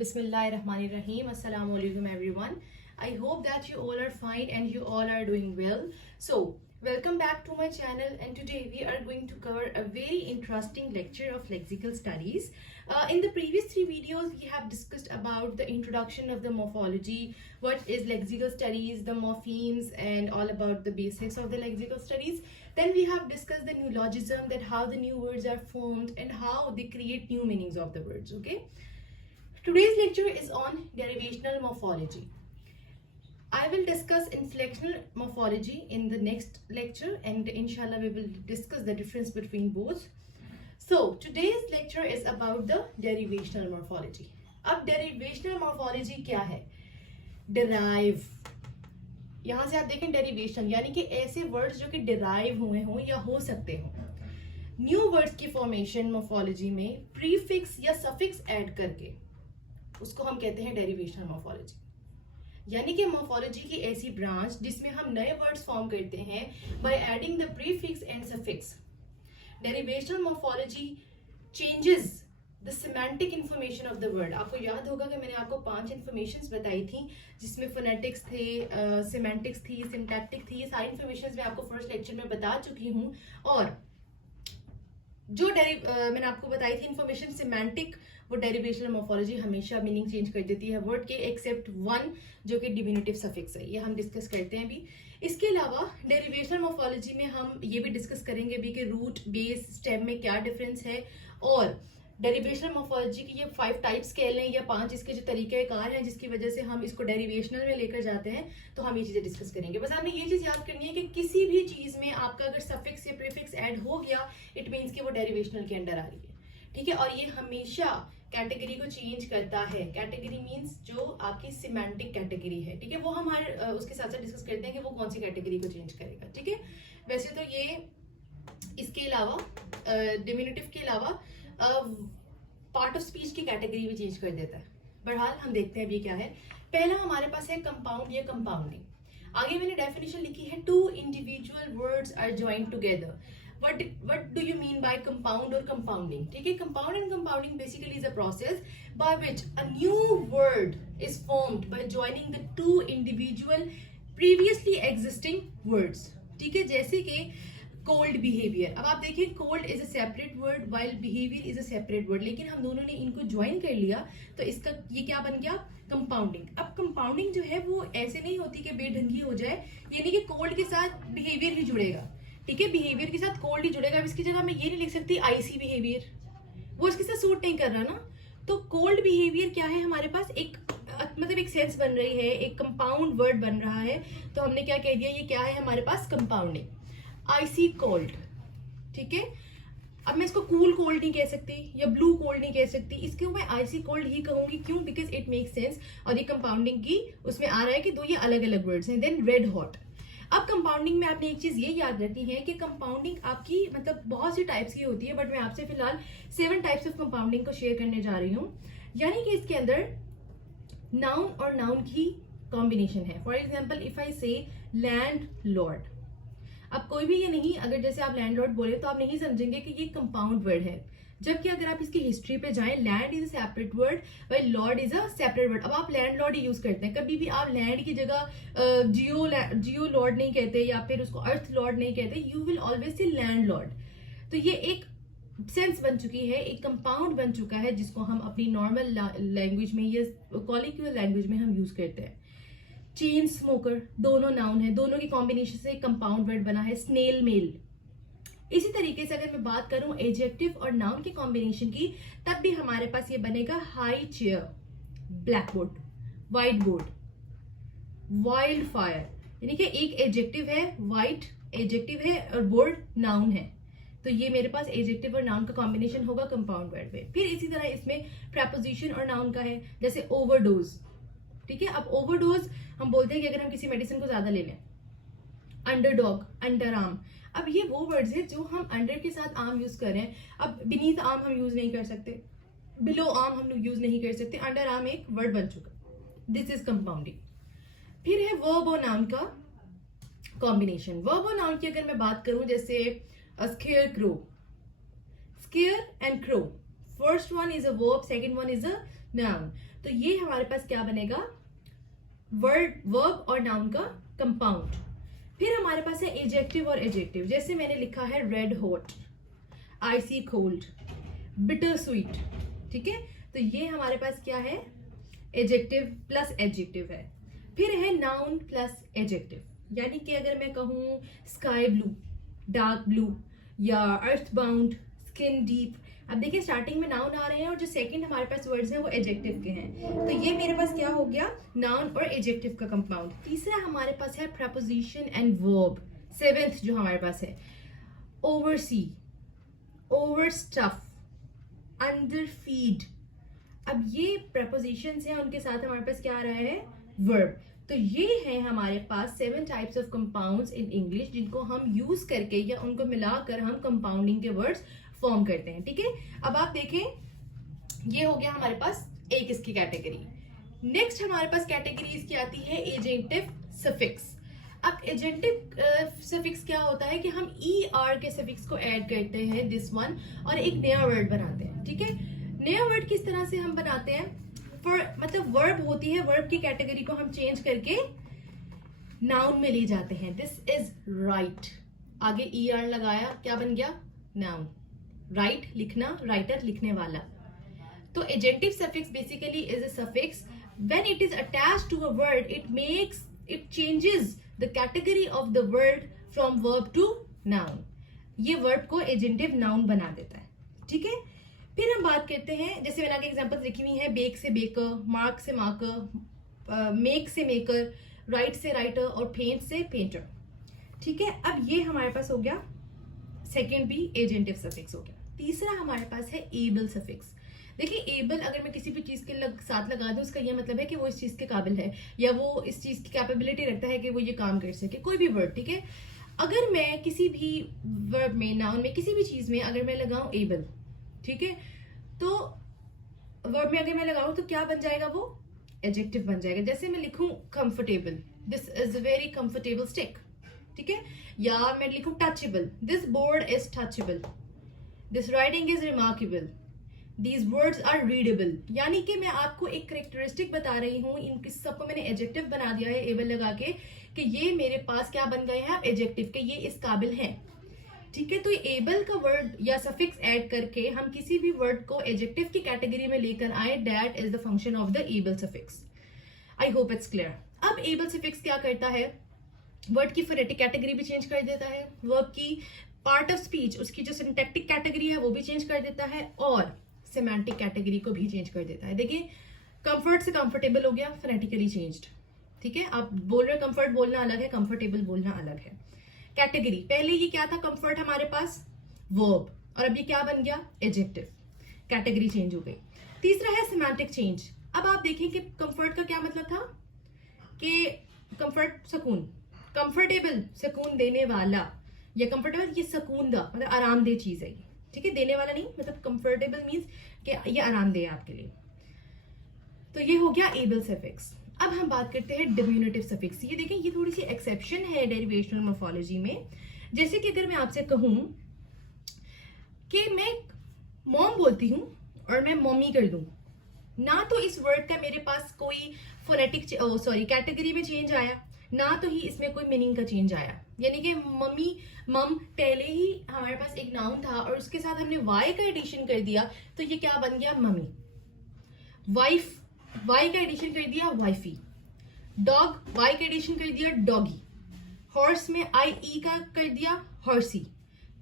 Bismillahirrahmanirrahim. Assalamu alaikum everyone. I hope that you all are fine and you all are doing well. So, welcome back to my channel, and today we are going to cover a very interesting lecture of lexical studies. In the previous three videos, we have discussed about the introduction of the morphology, what is lexical studies, the morphemes, and all about the basics of the lexical studies. Then we have discussed the neologism, that how the new words are formed and how they create new meanings of the words. Okay. Today's lecture is on derivational morphology. I will discuss inflectional morphology in the next lecture, and inshallah we will discuss the difference between both. So today's lecture is about the derivational morphology. अब derivational morphology क्या है? Derive. यहाँ से आप देखें derivation यानी कि ऐसे words जो कि derive हुए हों या हो सकते हों. New words की formation morphology में prefix या suffix add करके उसको हम कहते हैं डेरिवेशनल मॉर्फोलॉजी. यानी कि मॉर्फोलॉजी की ऐसी ब्रांच जिसमें हम नए वर्ड्स फॉर्म करते हैं by adding the prefix and suffix. Derivational morphology changes the semantic information of the word. आपको याद होगा कि मैंने आपको 5 इंफॉर्मेशंस बताई थी जिसमें फोनेटिक्स थे, सिमेंटिक्स थी, सिंटैक्टिक थी. ये सारी इंफॉर्मेशंस मैं आपको फर्स्ट लेक्चर में बता चुकी हूँ. और जो मैंने आपको बताई थी इंफॉर्मेशन सिमेंटिक, वो डेरिवेशनल मॉर्फोलॉजी हमेशा मीनिंग चेंज कर देती है वर्ड के, एक्सेप्ट वन जो कि डिमिनुटिव सफिक्स है. ये हम डिस्कस करते हैं अभी. इसके अलावा डेरिवेशनल मॉर्फोलॉजी में हम ये भी डिस्कस करेंगे अभी कि रूट, बेस, स्टेम में क्या डिफरेंस है. और डेरिवेशनल मॉर्फोलॉजी की ये 5 टाइप्स कह लें या 5 इसके जो तरीक़ेकार हैं जिसकी वजह से हम इसको डेरिवेशनल में लेकर जाते हैं, तो हम ये चीज़ें डिस्कस करेंगे. बस आपने ये चीज़ याद करनी है कि किसी भी चीज़ में आपका अगर सफिक्स या प्रीफिक्स ऐड हो गया, इट मीन्स कि वो डेरिवेशनल के अंडर आ रही है. ठीक है. और ये हमेशा कैटेगरी को चेंज करता है. कैटेगरी मीन्स जो आपकी सिमेंटिक कैटेगरी है. ठीक है. वो हम हर उसके साथ साथ डिस्कस करते हैं कि वो कौन सी कैटेगरी को चेंज करेगा. ठीक है. वैसे तो ये इसके अलावा डिमिनुटिव के अलावा पार्ट ऑफ स्पीच की कैटेगरी भी चेंज कर देता है. बहरहाल हम देखते हैं अभी क्या है. पहला हमारे पास है कंपाउंड या कंपाउंडिंग. आगे मैंने डेफिनेशन लिखी है, 2 individual words are joined together. What do you mean by compound or compounding? ठीक है. Compound and compounding basically is a process by which a new word is formed by joining the 2 individual previously existing words. ठीक है. जैसे कि cold behavior. अब आप देखिए, cold is a separate word while behavior is a separate word. लेकिन हम दोनों ने इनको ज्वाइन कर लिया तो इसका ये क्या बन गया? कंपाउंडिंग. अब कंपाउंडिंग जो है वो ऐसे नहीं होती कि बेढंगी हो जाए, यानी कि कोल्ड के साथ बिहेवियर ही जुड़ेगा. ठीक है. बिहेवियर के साथ कोल्ड ही जुड़ेगा. अब इसकी जगह मैं ये नहीं लिख सकती आईसी बिहेवियर, वो इसके साथ सूट नहीं कर रहा ना. तो कोल्ड बिहेवियर क्या है हमारे पास? एक मतलब एक सेंस बन रही है, एक कंपाउंड वर्ड बन रहा है, तो हमने क्या कह दिया, ये क्या है हमारे पास? कंपाउंडिंग. IC cold. ठीक है. अब मैं इसको कूल कोल्ड नहीं कह सकती या ब्लू कोल्ड नहीं कह सकती, इसको मैं आईसी कोल्ड ही कहूंगी. क्यों? Because it make sense. और ये कंपाउंडिंग की उसमें आ रहा है कि 2 ये अलग अलग वर्ड्स हैं. Then red hot. अब कंपाउंडिंग में आपने एक चीज ये याद रखनी है कि कंपाउंडिंग आपकी मतलब बहुत सी टाइप्स की होती है, बट मैं आपसे फिलहाल 7 टाइप्स ऑफ कंपाउंडिंग को शेयर करने जा रही हूँ. यानी कि इसके अंदर नाउन और नाउन की कॉम्बिनेशन है. फॉर एग्जाम्पल इफ आई से लैंड लॉर्ड. अब कोई भी ये नहीं, अगर जैसे आप लैंड लॉर्ड बोले तो आप नहीं समझेंगे कि ये कंपाउंड वर्ड है, जबकि अगर आप इसकी हिस्ट्री पे जाएं, land is a separate word while Lord is a separate word. अब आप लैंड लॉर्ड ही यूज करते हैं. कभी भी आप लैंड की जगह जियो लॉर्ड नहीं कहते या फिर उसको अर्थ लॉर्ड नहीं कहते. You will always say land Lord. तो ये एक सेंस बन चुकी है, एक कंपाउंड बन चुका है जिसको हम अपनी नॉर्मल लैंग्वेज में या कॉलिक्यूल लैंग्वेज में हम यूज करते हैं. चेन स्मोकर, दोनों नाउन है, दोनों की कॉम्बिनेशन से एक कंपाउंड वर्ड बना है. Snail mail. इसी तरीके से अगर मैं बात करूं एडजेक्टिव और नाउन के कॉम्बिनेशन की, तब भी हमारे पास ये बनेगा high chair, black board, white board, wild fire. यानी कि एक एडजेक्टिव है, व्हाइट एडजेक्टिव है और बोर्ड नाउन है. तो ये मेरे पास एडजेक्टिव और नाउन का कॉम्बिनेशन होगा कंपाउंड वर्ड में. फिर इसी तरह इसमें प्रेपोजिशन और नाउन का है, जैसे ओवरडोज. ठीक है. अब ओवरडोज हम बोलते हैं कि अगर हम किसी मेडिसिन को ज्यादा ले लें. Underdog, under arm. अब ये वो वर्ड्स हैं जो हम अंडर के साथ आर्म यूज कर रहे हैं. अब बीनीथ आर्म हम यूज नहीं कर सकते, बिलो आर्म हम यूज नहीं कर सकते. अंडर आर्म एक वर्ड बन चुका. This is compounding. फिर है वर्ब और नाउन का कॉम्बिनेशन. वर्ब और नाउन की अगर मैं बात करूं, जैसे square crow, square and crow. First one is a verb, second one is a noun. तो ये हमारे पास क्या बनेगा, वर्ब और नाउन का कंपाउंड। फिर हमारे पास है एडजेक्टिव और एडजेक्टिव। जैसे मैंने लिखा है रेड हॉट, आइसी कोल्ड, बिटर स्वीट, ठीक है। तो ये हमारे पास क्या है, एडजेक्टिव प्लस एडजेक्टिव है। फिर है नाउन प्लस एडजेक्टिव, यानी कि अगर मैं कहूँ स्काई ब्लू, डार्क ब्लू, या अर्थ बाउंड, स्किन डीप। अब देखिए स्टार्टिंग में नाउन आ रहे हैं और जो सेकंड हमारे पास वर्ड्स हैं वो एडजेक्टिव के हैं। तो ये मेरे पास क्या हो गया, नाउन और एडजेक्टिव का कंपाउंड। तीसरा हमारे पास है प्रपोजिशन एंड वर्ब। सेवेंथ जो हमारे पास है, ओवरसी, ओवरस्टफ, अंडरफीड। अब ये प्रपोजिशंस हैं, उनके साथ हमारे पास क्या आ रहा है, वर्ब। तो ये है हमारे पास 7 types of compounds in English, जिनको हम यूज करके या उनको मिलाकर हम कंपाउंडिंग के वर्ड्स फॉर्म करते हैं, ठीक है। अब आप देखें, ये हो गया हमारे पास एक इसकी कैटेगरी। नेक्स्ट हमारे पास कैटेगरी इसकी आती है एजेंटिव सफिक्स। अब एजेंटिव सफिक्स क्या होता है कि हम ER के सफिक्स को ऐड करते हैं, दिस वन, और एक नया वर्ड बनाते हैं, ठीक है। नया वर्ड किस तरह से हम बनाते हैं, मतलब वर्ब होती है, वर्ब की कैटेगरी को हम चेंज करके नाउन में ले जाते हैं। दिस इज राइट, आगे ER लगाया, क्या बन गया, नाउन। राइट लिखना, राइटर लिखने वाला। तो agentive suffix basically is a suffix when it is attached to a word, it changes the category of the word from verb to noun. ये वर्ब को एजेंटिव नाउन बना देता है, ठीक है। फिर हम बात करते हैं, जैसे मैंने आगे एग्जांपल्स लिखी हुई है, बेक से बेकर, मार्क से मार्कर, मेक से मेकर, राइट से राइटर और पेंट से पेंटर, ठीक है। अब ये हमारे पास हो गया सेकेंड भी एजेंटिव सफिक्स हो गया। तीसरा हमारे पास है एबल सफिक्स। देखिए एबल अगर मैं किसी भी चीज के साथ लगा दूं, उसका ये मतलब है कि वो इस चीज के काबिल है, या वो इस चीज की कैपेबिलिटी रखता है कि वो ये काम कर सके, कोई भी वर्ड, ठीक है। अगर मैं किसी भी वर्ब में, नाउन में, किसी भी चीज में अगर मैं लगाऊं एबल, ठीक है, तो वर्ब में अगर मैं लगाऊं तो क्या बन जाएगा, वो एडजेक्टिव बन जाएगा। जैसे मैं लिखूं comfortable, this is a very comfortable stick, ठीक है। या मैं लिखूं touchable, this board is touchable, this writing is remarkable, these words are readable. यानी कि मैं आपको एक करेक्टरिस्टिक बता रही हूँ, इन सबको मैंने एडजेक्टिव बना दिया है एबल लगा के, कि ये मेरे पास क्या बन गए हैं एडजेक्टिव के, ये इस काबिल हैं, ठीक है। तो एबल का वर्ड या सफिक्स ऐड करके हम किसी भी वर्ड को एडजेक्टिव की कैटेगरी में लेकर आए, that is the function of the able suffix. I hope it's clear. अब एबल सफिक्स क्या करता है, वर्ड की फोनेटिक कैटेगरी भी चेंज कर देता है, वर्ब की पार्ट ऑफ स्पीच, उसकी जो सिंटैक्टिक कैटेगरी है वो भी चेंज कर देता है, और सेमांटिक कैटेगरी को भी चेंज कर देता है। देखिए कंफर्ट से कंफर्टेबल हो गया, फोनेटिकली चेंज्ड, ठीक है। आप बोल रहे कंफर्ट बोलना अलग है, कंफर्टेबल बोलना अलग है। कैटेगरी, पहले ये क्या था, कंफर्ट हमारे पास वर्ब, और अब ये क्या बन गया, एडजेक्टिव, कैटेगरी चेंज हो गई। तीसरा है सेमांटिक चेंज। अब आप देखें कि कंफर्ट का क्या मतलब था, कि कंफर्ट सुकून, कंफर्टेबल सुकून देने वाला, या कंफर्टेबल ये सुकून दा, मतलब आरामदेह चीज है, ठीक है, देने वाला नहीं, मतलब कंफर्टेबल मीन्स कि ये आरामदेह है आपके लिए। तो ये हो गया एबल सफिक्स। अब हम बात करते हैं डिम्यूनेटिव सफिक्स। ये देखें, ये थोड़ी सी एक्सेप्शन है डेरिवेशनल मॉर्फोलॉजी में। जैसे कि अगर मैं आपसे कहूं कि मैं मॉम बोलती हूं और मैं मम्मी कर दूं, ना तो इस वर्ड का मेरे पास कोई फोनेटिक कैटेगरी में चेंज आया, ना तो ही इसमें कोई मीनिंग का चेंज आया। यानी कि मम्मी, मम पहले ही हमारे पास एक नाउन था और उसके साथ हमने वाई का एडिशन कर दिया, तो ये क्या बन गया, मम्मी। वाइफ, वाई का एडिशन कर दिया, वाइफी। डॉग, वाई का एडिशन कर दिया, डॉगी। हॉर्स में IE का कर दिया, हॉर्सी।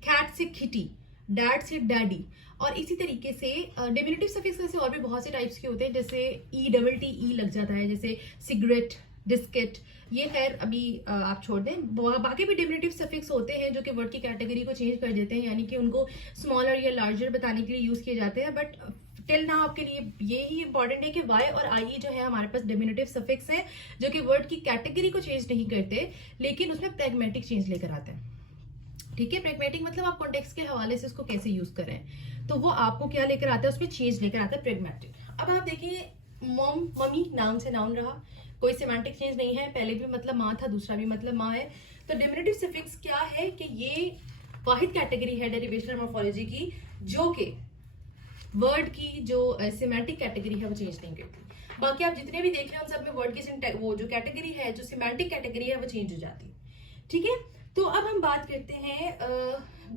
कैट से किटी, डैड से डैडी। और इसी तरीके से डिमिनिटिव सफिक्स से और भी बहुत से टाइप्स के होते हैं, जैसे ETTE लग जाता है, जैसे सिगरेट, डिस्केट। ये खैर अभी आप छोड़ दें। बाकी भी डिमिनिटिव सफिक्स होते हैं जो कि वर्ड की कैटेगरी को चेंज कर देते हैं, यानी कि उनको स्मॉलर या लार्जर बताने के लिए यूज किए जाते हैं। बट टिल नाउ आपके लिए ये ही इंपॉर्टेंट है कि वाई और IE जो है हमारे पास डिमिनिटिव सफिक्स है, जो कि वर्ड की कैटेगरी को चेंज नहीं करते, लेकिन उसमें प्रैग्मेटिक चेंज लेकर आते हैं, ठीक है। प्रैग्मेटिक मतलब आप कॉन्टेक्स्ट के हवाले से उसको कैसे यूज करें, तो वो आपको क्या लेकर आता है, उसमें चेंज लेकर आता है, प्रैग्मेटिक। अब आप देखिए, मॉम, मम्मी, नाउन से नाउन रहा, कोई सेमांटिक चेंज नहीं है, पहले भी मतलब माँ था, दूसरा भी मतलब माँ है। तो डिमिनिटिव सफिक्स क्या है कि ये वाहिद कैटेगरी है डेरिवेशनल मॉर्फोलॉजी की, जो कि वर्ड की जो सिमेंटिक कैटेगरी है वो चेंज नहीं करती। बाकी आप जितने भी देख रहे हैं उन सब में वर्ड की वो जो कैटेगरी है, जो सिमेंटिक कैटेगरी है, वो चेंज हो जाती है। ठीक है, तो अब हम बात करते हैं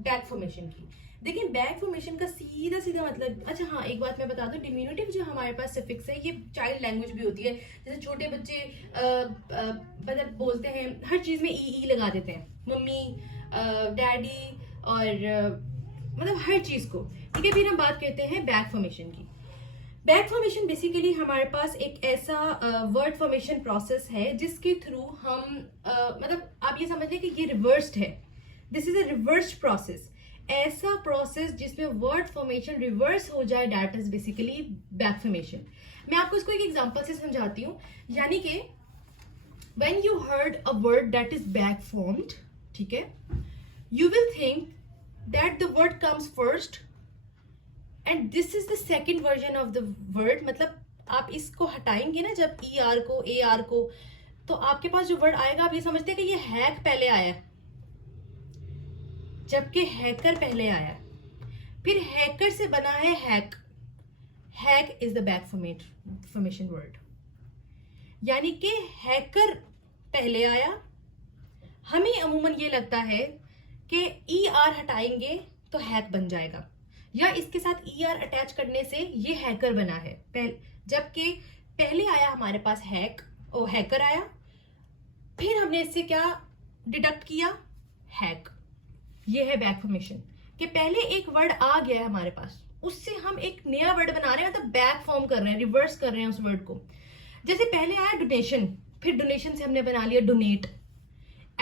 बैक फॉर्मेशन की। देखिए बैक फॉर्मेशन का सीधा सीधा मतलब, अच्छा हाँ एक बात मैं बता दूं, डिमिनुटिव जो हमारे पास सफिक्स है ये चाइल्ड लैंग्वेज भी होती है। जैसे छोटे बच्चे मतलब बोलते हैं हर चीज में ई लगा देते हैं, मम्मी, डैडी और मतलब हर चीज को। ठीक है, फिर हम बात करते हैं बैक फॉर्मेशन की। बैक फॉर्मेशन बेसिकली हमारे पास एक ऐसा वर्ड फॉर्मेशन प्रोसेस है जिसके थ्रू हम मतलब आप ये समझ लें कि ये रिवर्स्ड है। This is a reversed process, ऐसा प्रोसेस जिसमें वर्ड फॉर्मेशन रिवर्स हो जाए, that is basically back formation. मैं आपको इसको एक एग्जांपल से समझाती हूँ। यानी कि when you heard a word that is back formed, ठीक है, you will think that the word comes first and this is the second version of the word. मतलब आप इसको हटाएंगे ना जब ई आर को, ए आर को, तो आपके पास जो वर्ड आएगा आप ये समझते हैं कि ये हैक पहले आया है, जबकि हैकर पहले आया है। फिर हैकर से बना है hack. Hack is the back formation word, यानी कि हैकर पहले आया। हमें अमूमन ये लगता है कि ई आर हटाएंगे तो हैक बन जाएगा, या इसके साथ ई आर अटैच करने से ये हैकर बना है, जबकि पहले आया हमारे पास हैक और हैकर आया, फिर हमने इससे क्या डिडक्ट किया, हैक। ये है बैक फॉर्मेशन, कि पहले एक वर्ड आ गया है हमारे पास, उससे हम एक नया वर्ड बना रहे हैं, मतलब बैक फॉर्म कर रहे हैं, रिवर्स कर रहे हैं उस वर्ड को। जैसे पहले आया डोनेशन, फिर डोनेशन से हमने बना लिया डोनेट।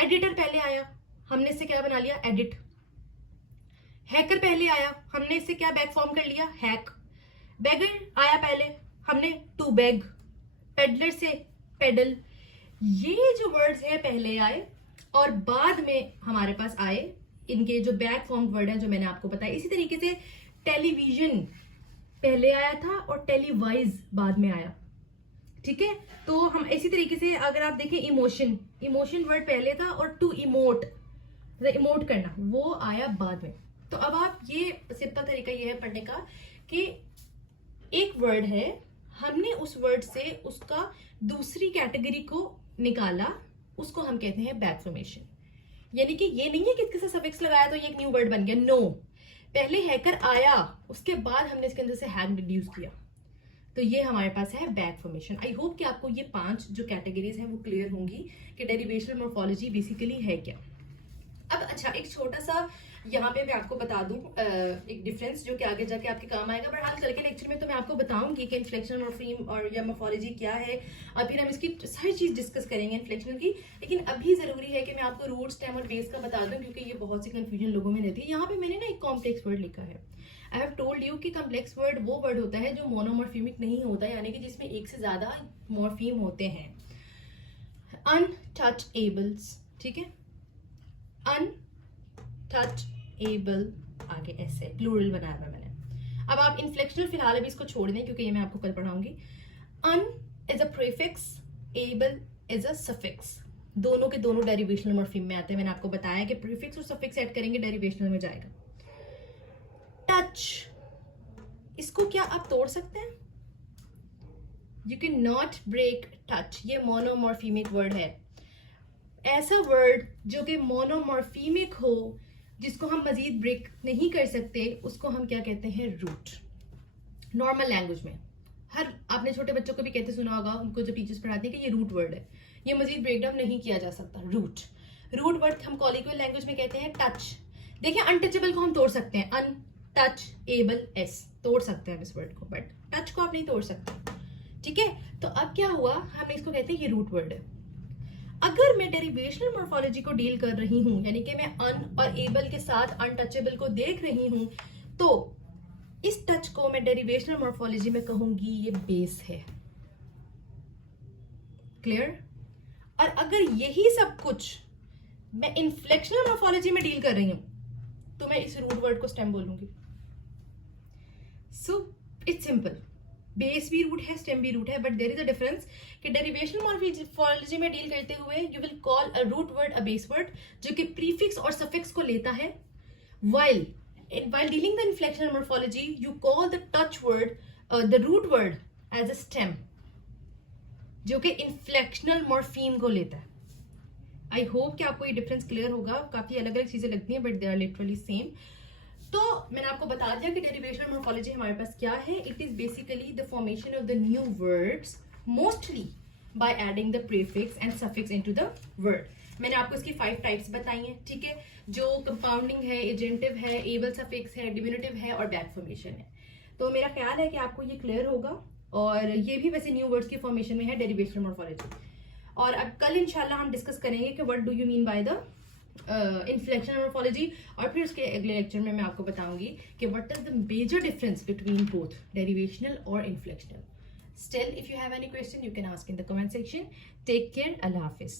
एडिटर पहले आया, हमने इससे क्या बना लिया, एडिट। हैकर पहले आया, हमने इससे क्या बैक फॉर्म कर लिया, हैक। बेगर आया पहले, हमने टू बैग। पेडलर से पेडल। ये जो वर्ड्स हैं पहले आए और बाद में हमारे पास आए, इनके जो बैक फॉर्म वर्ड है जो मैंने आपको बताया। इसी तरीके से टेलीविजन पहले आया था और टेलीवाइज बाद में आया। ठीक है, तो हम इसी तरीके से अगर आप देखें इमोशन, इमोशन वर्ड पहले था और टू इमोट, इमोट करना, वो आया बाद में। तो अब आप ये सिंपल तरीका ये है पढ़ने का कि एक वर्ड है, हमने उस वर्ड से उसका दूसरी कैटेगरी को निकाला, उसको हम कहते हैं बैक फॉर्मेशन। यानी कि ये नहीं है कि इसके साथ सफिक्स लगाया तो ये एक न्यू वर्ड बन गया, नो। पहले हैकर आया, उसके बाद हमने इसके अंदर से हैक डिड्यूस किया, तो ये हमारे पास है बैक फॉर्मेशन। आई होप कि आपको ये 5 जो कैटेगरीज हैं वो क्लियर होंगी कि डेरिवेशनल मॉर्फोलॉजी बेसिकली है क्या। अब अच्छा एक छोटा सा यहाँ पे मैं आपको बता दूं एक डिफरेंस जो कि आगे जाके आपके काम आएगा, बट हाल कल के लेक्चर में तो मैं आपको बताऊंगी कि इन्फ्लेक्शनल मॉर्फीम और या मॉर्फोलॉजी क्या है, और फिर हम इसकी सारी चीज डिस्कस करेंगे इन्फ्लेक्शनल की। लेकिन अभी जरूरी है कि मैं आपको रूट, स्टेम और बेस का बता दूं, क्योंकि ये बहुत सी कंफ्यूजन लोगों में रहती है। यहाँ पे मैंने ना एक कॉम्प्लेक्स वर्ड लिखा है। आई हैव टोल्ड यू कि कॉम्प्लेक्स वर्ड वो वर्ड होता है जो मोनोमॉर्फेमिक नहीं होता, यानी कि जिसमें एक से ज्यादा मॉर्फीम होते हैं। अनटचेबल्स, ठीक है, अनटचेबल, आगे ऐसे प्लूरल बनाया हुआ मैंने। अब आप इन्फ्लेक्शनल फिलहाल अभी इसको छोड़ दें क्योंकि ये मैं आपको कल पढ़ाऊंगी। Un is a prefix, able is a suffix, दोनों के दोनों डेरिवेशनल मॉर्फीम में आते हैं। मैंने आपको बताया कि प्रीफिक्स और सफिक्स ऐड करेंगे डेरिवेशनल में जाएगा। टच, इसको क्या आप तोड़ सकते हैं? You can not break touch, ये मोनोमॉर्फेमिक वर्ड है। ऐसा वर्ड जो कि मोनोमॉर्फेमिक हो, जिसको हम मजीद ब्रेक नहीं कर सकते, उसको हम क्या कहते हैं, रूट। नॉर्मल लैंग्वेज में हर, आपने छोटे बच्चों को भी कहते सुना होगा, उनको जो टीचर्स पढ़ाते हैं कि ये रूट वर्ड है, ये मजीद ब्रेकडाउन नहीं किया जा सकता, रूट। रूट वर्ड हम कॉलिक्वल लैंग्वेज में कहते हैं टच। देखिए अनटचेबल को हम तोड़ सकते हैं, अनटचेबल एस तोड़ सकते हैं इस वर्ड को, बट टच को आप नहीं तोड़ सकते। ठीक है, तो अब क्या हुआ, हम इसको कहते हैं ये रूट वर्ड है। अगर मैं डेरिवेशनल मॉर्फोलॉजी को डील कर रही हूं, यानी कि मैं अन और एबल के साथ अनटचेबल को देख रही हूं, तो इस टच को मैं डेरिवेशनल मॉर्फोलॉजी में कहूंगी ये बेस है। क्लियर? और अगर यही सब कुछ मैं इन्फ्लेक्शनल मॉर्फोलॉजी में डील कर रही हूं, तो मैं इस रूट वर्ड को स्टेम बोलूंगी। सो इट्स सिंपल, बेस भी रूट है, स्टेम भी रूट है, but there is a difference कि डेरिवेशनल मॉर्फोलॉजी में डील करते हुए you will call a root word a base word, जो कि प्रीफिक्स और सफिक्स को लेता है, while while dealing the inflectional morphology, you call the touch word, the root word as a stem, जो कि inflectional morpheme को लेता है. आई होप कि आपको ये डिफरेंस क्लियर होगा. काफी अलग अलग चीजें लगती हैं but they are literally same. तो मैंने आपको बता दिया कि डेरिवेशनल मॉर्फोलॉजी हमारे पास क्या है. It is basically the formation of the new words mostly by adding the prefix and suffix into the word. मैंने आपको इसकी 5 टाइप्स बताई हैं, ठीक है, जो कंपाउंडिंग है, एजेंटिव है, एबल सफिक्स है, डिमिनुटिव है और बैक फॉर्मेशन है. तो मेरा ख्याल है कि आपको ये क्लियर होगा. और ये भी वैसे न्यू वर्ड्स की फॉर्मेशन में है डेरिवेशनल मॉर्फोलॉजी. और अब कल इंशाल्लाह हम डिस्कस करेंगे कि what do you mean by the inflectional morphology. और फिर उसके अगले लेक्चर में मैं आपको बताऊंगी कि what is the major difference between both derivational और inflectional. Still, if you have any question, you can ask in the comment section. Take care. Allah Hafiz.